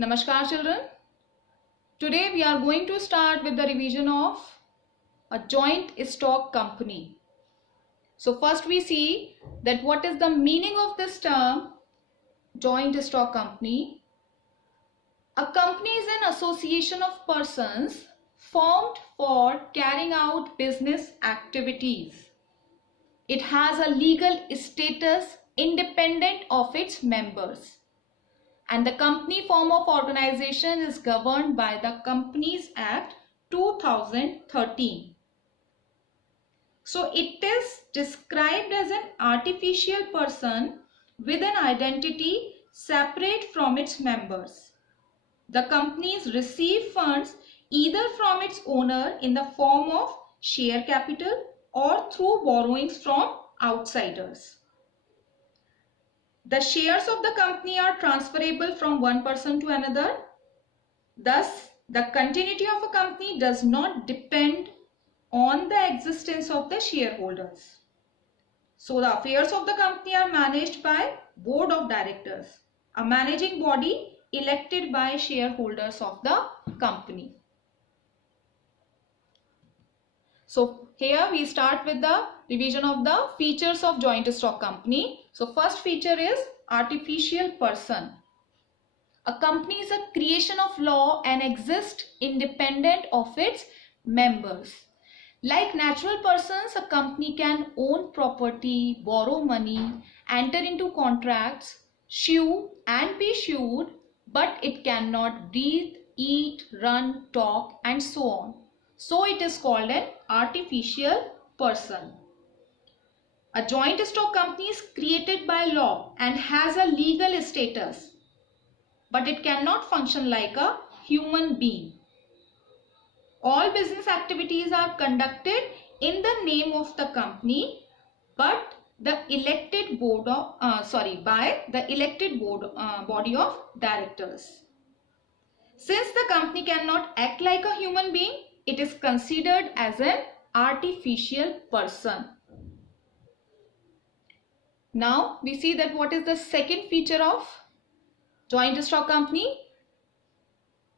Namaskar children. Today we are going to start with the revision of a joint stock company. So first we see that what is the meaning of this term joint stock company. A company is an association of persons formed for carrying out business activities. It has a legal status independent of its members. And the company form of organization is governed by the Companies Act 2013. So it is described as an artificial person with an identity separate from its members. The companies receive funds either from its owner in the form of share capital or through borrowings from outsiders. The shares of the company are transferable from one person to another. Thus, the continuity of a company does not depend on the existence of the shareholders. So, the affairs of the company are managed by board of directors, a managing body elected by shareholders of the company. So here we start with the revision of the features of joint stock company. So first feature is artificial person. A company is a creation of law and exists independent of its members. Like natural persons, a company can own property, borrow money, enter into contracts, sue and be sued, but it cannot breathe, eat, run, talk and so on. So it is called an artificial person. A joint stock company is created by law and has a legal status, but it cannot function like a human being. All business activities are conducted in the name of the company, but the elected board of by the elected body of directors. Since the company cannot act like a human being, it is considered as an artificial person. Now we see that what is the second feature of joint stock company?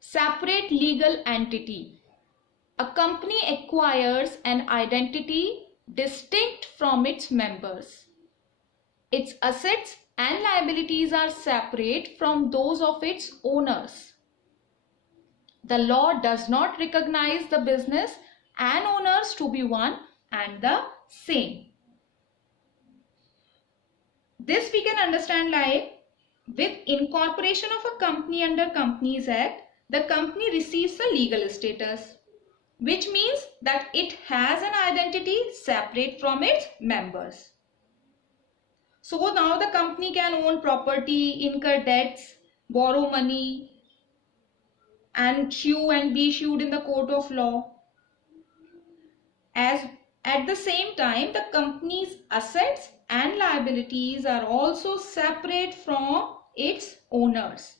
Separate legal entity. A company acquires an identity distinct from its members. Its assets and liabilities are separate from those of its owners. The law does not recognize the business and owners to be one and the same. This we can understand like with incorporation of a company under Companies Act, the company receives a legal status, which means that it has an identity separate from its members. So now the company can own property, incur debts, borrow money, and sue and be sued in the court of law. As at the same time, the company's assets and liabilities are also separate from its owners.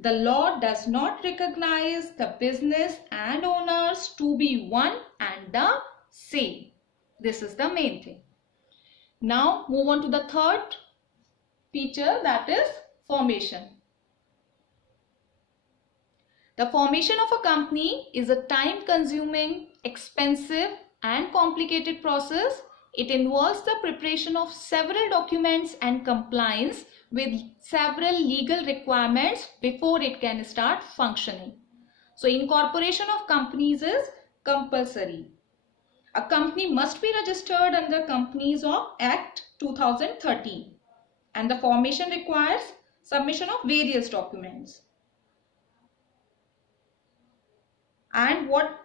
The law does not recognize the business and owners to be one and the same. This is the main thing. Now move on to the third feature, that is formation. The formation of a company is a time-consuming, expensive and complicated process. It involves the preparation of several documents and compliance with several legal requirements before it can start functioning. So incorporation of companies is compulsory. A company must be registered under Companies Act 2013 and the formation requires submission of various documents. And what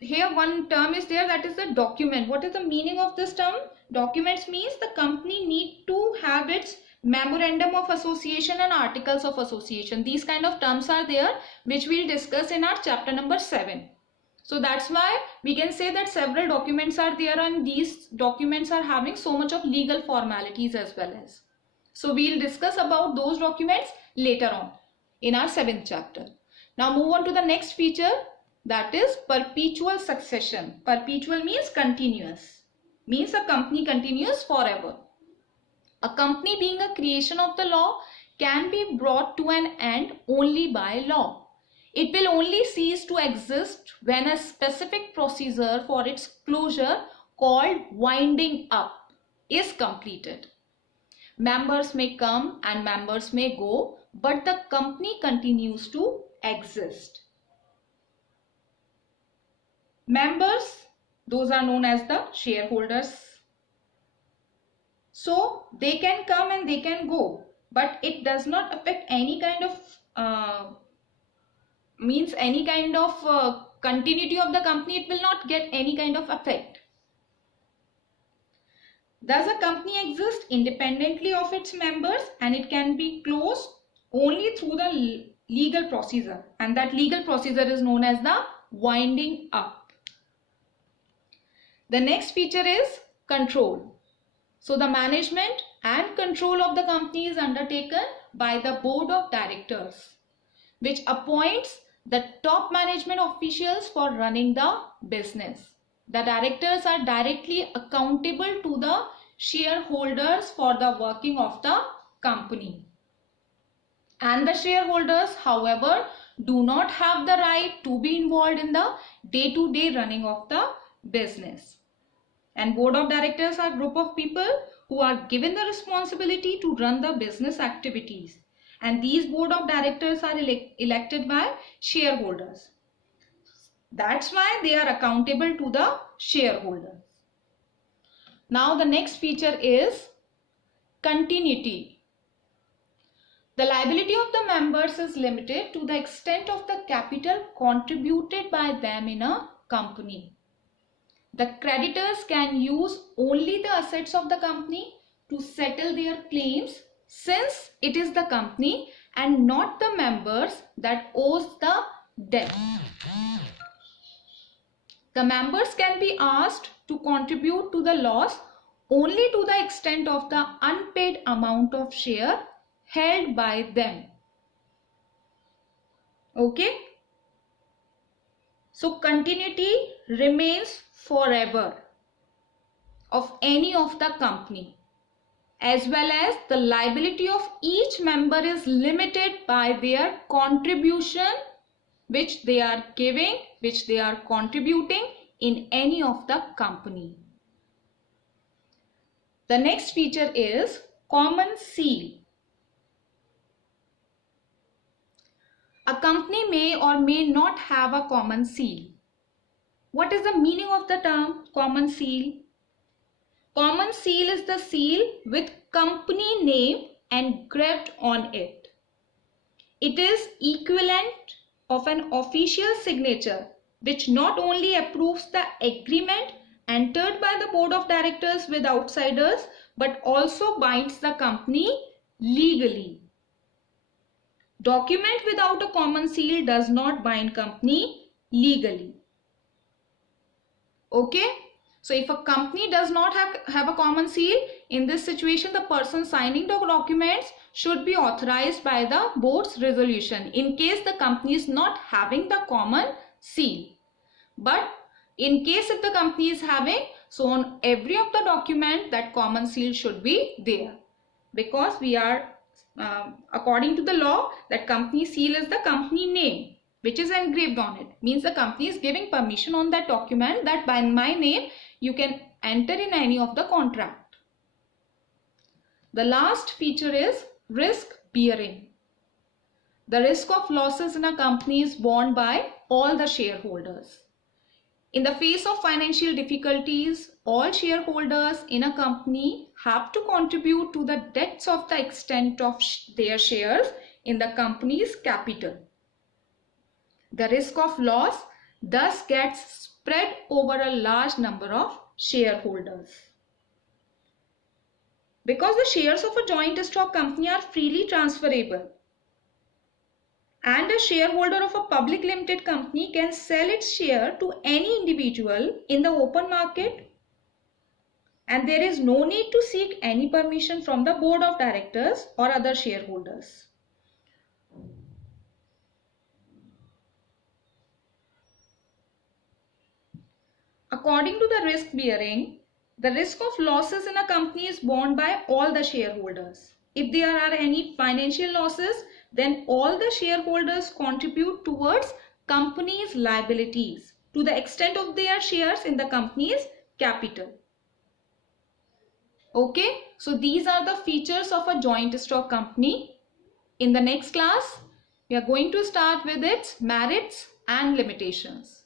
here one term is there, that is the document. What is the meaning of this term? Documents means the company need to have its memorandum of association and articles of association. These kind of terms are there which we will discuss in our chapter number 7. So that's why we can say that several documents are there and these documents are having so much of legal formalities as well as. So we will discuss about those documents later on in our 7th chapter. Now move on to the next feature, that is perpetual succession. Perpetual means continuous. Means a company continues forever. A company being a creation of the law can be brought to an end only by law. It will only cease to exist when a specific procedure for its closure called winding up is completed. Members may come and members may go, but the company continues to exist. Members, those are known as the shareholders. So they can come and they can go, but it does not affect any kind of continuity of the company. It will not get any kind of effect. Does a company exist independently of its members, and it can be closed only through the legal procedure, and that legal procedure is known as the winding up. The next feature is control. So the management and control of the company is undertaken by the board of directors, which appoints the top management officials for running the business. The directors are directly accountable to the shareholders for the working of the company. And the shareholders, however, do not have the right to be involved in the day-to-day running of the business. And board of directors are a group of people who are given the responsibility to run the business activities. And these board of directors are elected by shareholders. That's why they are accountable to the shareholders. Now the next feature is continuity. The liability of the members is limited to the extent of the capital contributed by them in a company. The creditors can use only the assets of the company to settle their claims, since it is the company and not the members that owes the debt. The members can be asked to contribute to the loss only to the extent of the unpaid amount of share held by them. Okay? So continuity remains forever of any of the company, as well as the liability of each member is limited by their contribution which they are giving, which they are contributing in any of the company. The next feature is common seal. A company may or may not have a common seal. What is the meaning of the term common seal? Common seal is the seal with company name engraved on it. It is equivalent of an official signature which not only approves the agreement entered by the board of directors with outsiders, but also binds the company legally. Document without a common seal does not bind company legally. Okay, so if a company does not have a common seal, in this situation the person signing the documents should be authorized by the board's resolution in case the company is not having the common seal. But in case if the company is having, so on every of the document that common seal should be there, because we are according to the law that company seal is the company name which is engraved on it. Means the company is giving permission on that document that by my name you can enter in any of the contract. The last feature is risk bearing. The risk of losses in a company is borne by all the shareholders. In the face of financial difficulties, all shareholders in a company have to contribute to the debts of the extent of their shares in the company's capital. The risk of loss thus gets spread over a large number of shareholders. Because the shares of a joint stock company are freely transferable, and a shareholder of a public limited company can sell its share to any individual in the open market, and there is no need to seek any permission from the board of directors or other shareholders. According to the risk bearing, the risk of losses in a company is borne by all the shareholders. If there are any financial losses, then all the shareholders contribute towards company's liabilities to the extent of their shares in the company's capital. Okay, so these are the features of a joint stock company. In the next class, we are going to start with its merits and limitations.